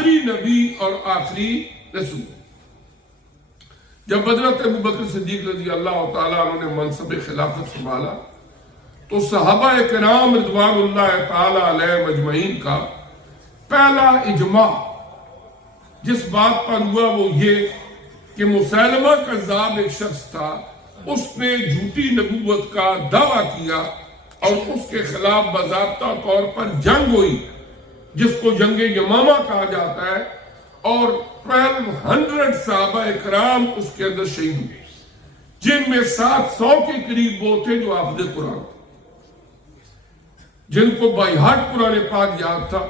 آخری نبی اور آخری رسول. جب حضرت ابوبکر صدیق رضی اللہ تعالیٰ عنہ نے منصب خلافت سنبھالا تو صحابہ کرام رضوان اللہ تعالیٰ علیہ مجمعین کا پہلا اجماع جس بات پر ہوا وہ یہ کہ مسیلمہ کذاب ایک شخص تھا، اس نے جھوٹی نبوت کا دعویٰ کیا اور اس کے خلاف باضابطہ طور پر جنگ ہوئی جس کو جنگ یمامہ کہا جاتا ہے، اور 1200 صحابہ اکرام اس کے اندر شہید ہوئے، جن میں 700 کے قریب وہ تھے جو حافظ قرآن تھے، جن کو بائی ہارٹ قرآن پاک یاد تھا.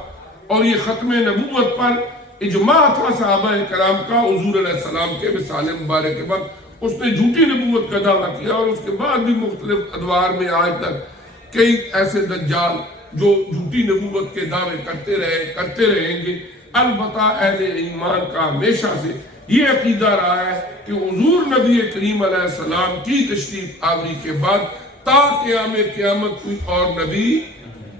اور یہ ختم نبوت پر اجماع تھا صحابہ کرام کا حضور علیہ السلام کے وصال مبارک کے بعد. اس نے جھوٹی نبوت کا دعویٰ کیا اور اس کے بعد بھی مختلف ادوار میں آج تک کئی ایسے دجال جو جھوٹی نبوت کے دعوے کرتے رہیں گے. البتہ اہل ایمان کا ہمیشہ سے یہ عقیدہ رہا ہے کہ حضور نبی کریم علیہ السلام کی تشریف آوری کے بعد تا قیام قیامت کوئی اور نبی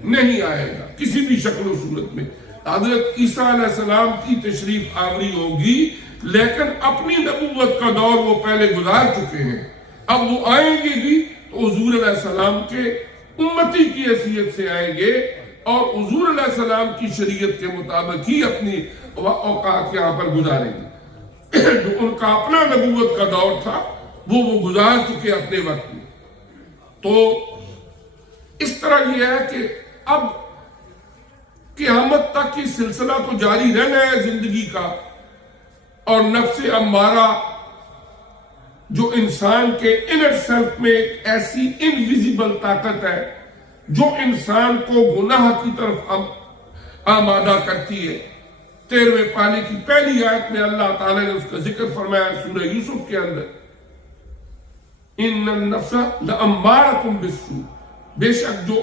نہیں آئے گا کسی بھی شکل و صورت میں. حضرت عیسیٰ علیہ السلام کی تشریف آوری ہوگی، لیکن اپنی نبوت کا دور وہ پہلے گزار چکے ہیں. اب وہ آئیں گے بھی تو حضور علیہ السلام کے امتی کی حیثیت سے آئیں گے اور حضور علیہ السلام کی شریعت کے مطابق ہی اپنی اوقات یہاں پر گزاریں گے. جو ان کا اپنا نبوت کا دور تھا وہ گزار چکے اپنے وقت میں. تو اس طرح یہ ہے کہ اب قیامت تک کی سلسلہ تو جاری رہنا ہے زندگی کا، اور نفس امارہ جو انسان کے انر سیلف میں ایک ایسی انویزیبل طاقت ہے جو انسان کو گناہ کی طرف آمادہ کرتی ہے. 13ویں پارے کی پہلی آیت میں اللہ تعالیٰ نے اس کا ذکر فرمایا سورہ یوسف کے اندر، ان النفس لامارۃ بالسوء، بے شک جو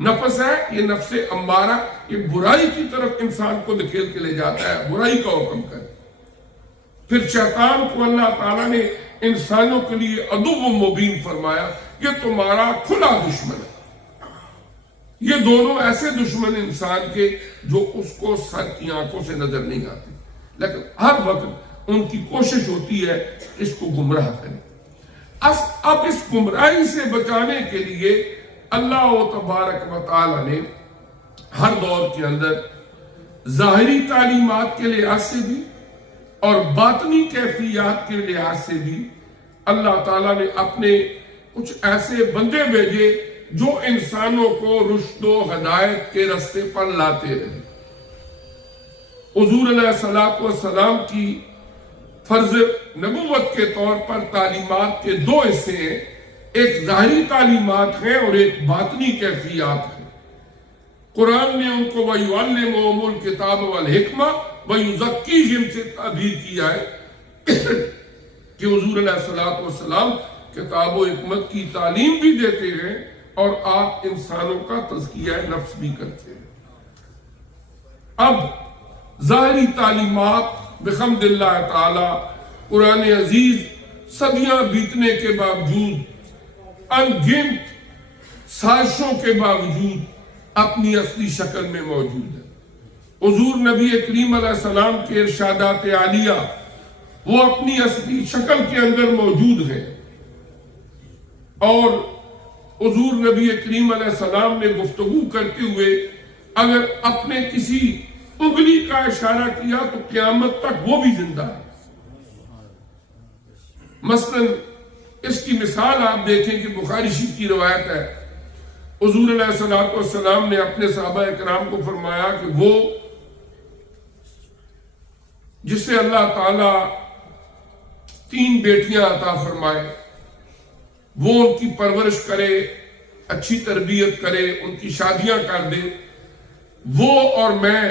نفس ہے یہ نفس امارہ یہ برائی کی طرف انسان کو دھکیل کے لے جاتا ہے، برائی کا حکم کرے. پھر شیطان کو اللہ تعالیٰ نے انسانوں کے لیے عدو مبین فرمایا، یہ تمہارا کھلا دشمن ہے. یہ دونوں ایسے دشمن انسان کے جو اس کو سر کی آنکھوں سے نظر نہیں آتے، لیکن ہر وقت ان کی کوشش ہوتی ہے اس کو گمراہ کریں. اب اس گمراہی سے بچانے کے لیے اللہ تبارک و تعالی نے ہر دور کے اندر ظاہری تعلیمات کے لحاظ سے بھی اور باطنی کیفیات کے لحاظ سے بھی اللہ تعالیٰ نے اپنے کچھ ایسے بندے بھیجے جو انسانوں کو رشد و ہدایت کے رستے پر لاتے رہے. حضور علیہ السلام کی فرض نبوت کے طور پر تعلیمات کے دو حصے ہیں، ایک ظاہری تعلیمات ہیں اور ایک باطنی کیفیات ہیں. قرآن نے ان کو وَيُعَلِّمُهُمُ الْكِتَابَ وَالْحِكْمَةَ وَيُزَكِّيهِمْ سے تعبیر کیا ہے کہ حضور علیہ السلام کتاب و حکمت کی تعلیم بھی دیتے ہیں اور آپ انسانوں کا تزکیہ نفس بھی کرتے ہیں. اب ظاہری تعلیمات بحمد اللہ تعالی قرآن عزیز صدیاں بیتنے کے باوجود، ان گنت سازشوں کے باوجود اپنی اصلی شکل میں موجود ہے. حضور نبی کریم علیہ السلام کے ارشادات عالیہ وہ اپنی اصلی شکل کے اندر موجود ہیں، اور حضور نبی کریم علیہ السلام نے گفتگو کرتے ہوئے اگر اپنے کسی انگلی کا اشارہ کیا تو قیامت تک وہ بھی زندہ ہے. مثلا اس کی مثال آپ دیکھیں کہ بخاری شریف کی روایت ہے، حضور علیہ السلام نے اپنے صحابہ اکرام کو فرمایا کہ وہ جسے اللہ تعالی 3 بیٹیاں عطا فرمائے وہ ان کی پرورش کرے، اچھی تربیت کرے، ان کی شادیاں کر دے، وہ اور میں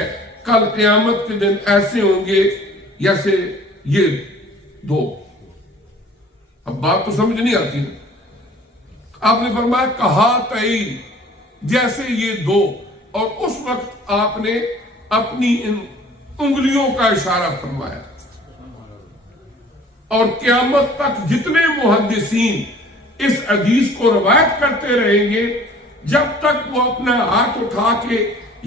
کل قیامت کے دن ایسے ہوں گے جیسے یہ 2. اب بات تو سمجھ نہیں آتی نا. آپ نے فرمایا کہا تعین، جیسے یہ 2، اور اس وقت آپ نے اپنی ان انگلیوں کا اشارہ فرمایا. اور قیامت تک جتنے محدثین اس حدیث کو روایت کرتے رہیں گے، جب تک وہ اپنا ہاتھ اٹھا کے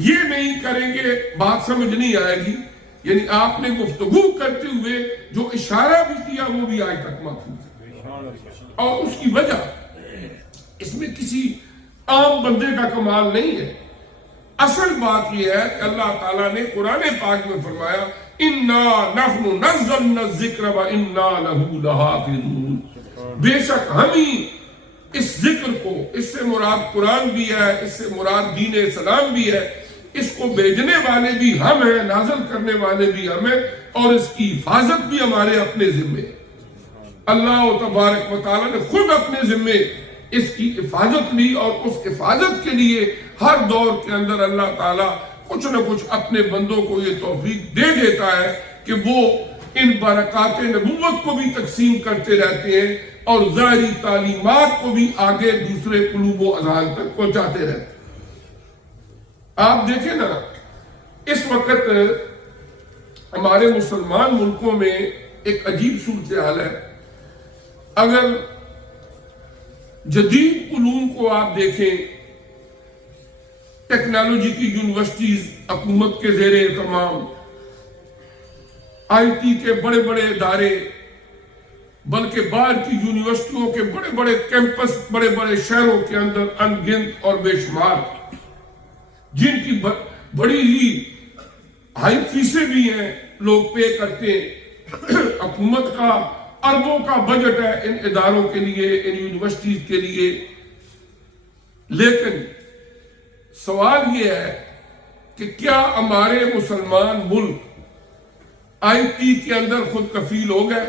یہ نہیں کریں گے بات سمجھ نہیں آئے گی یعنی آپ نے گفتگو کرتے ہوئے جو اشارہ بھی کیا وہ بھی آج تک محفوظ ہے، اور اس کی وجہ اس میں کسی عام بندے کا کمال نہیں ہے. اصل بات یہ ہے کہ اللہ تعالیٰ نے قرآن پاک میں فرمایا اِنَّا نَحْنُ نَزَّلْنَا الذِّكْرَ وَإِنَّا لَهُ لَحَافِظُونَ، بے شک ہم ہی اس ذکر کو، اس سے مراد قرآن بھی ہے، اس سے مراد دین اسلام بھی ہے، اس کو بھیجنے والے بھی ہم ہیں، نازل کرنے والے بھی ہم ہیں، اور اس کی حفاظت بھی ہمارے اپنے ذمے. اللہ تبارک و تعالیٰ نے خود اپنے ذمے اس کی حفاظت لی، اور اس حفاظت کے لیے ہر دور کے اندر اللہ تعالیٰ کچھ نہ کچھ اپنے بندوں کو یہ توفیق دے دیتا ہے کہ وہ ان برکات نبوت کو بھی تقسیم کرتے رہتے ہیں اور ظاہری تعلیمات کو بھی آگے دوسرے قلوب و اذہان تک پہنچاتے رہتے ہیں. آپ دیکھیں نا، اس وقت ہمارے مسلمان ملکوں میں ایک عجیب صورتحال ہے. اگر جدید علوم کو آپ دیکھیں، ٹیکنالوجی کی یونیورسٹیز حکومت کے زیر اہتمام، آئی ٹی کے بڑے بڑے ادارے، بلکہ باہر کی یونیورسٹیوں کے بڑے بڑے کیمپس بڑے بڑے شہروں کے اندر ان گنت اور بے شمار، جن کی بڑی ہی ہائی فیسیں بھی ہیں، لوگ پے کرتے ہیں. حکومت کا اربوں کا بجٹ ہے ان اداروں کے لیے، ان یونیورسٹیز کے لیے. لیکن سوال یہ ہے کہ کیا ہمارے مسلمان ملک آئی ٹی کے اندر خود کفیل ہو گئے؟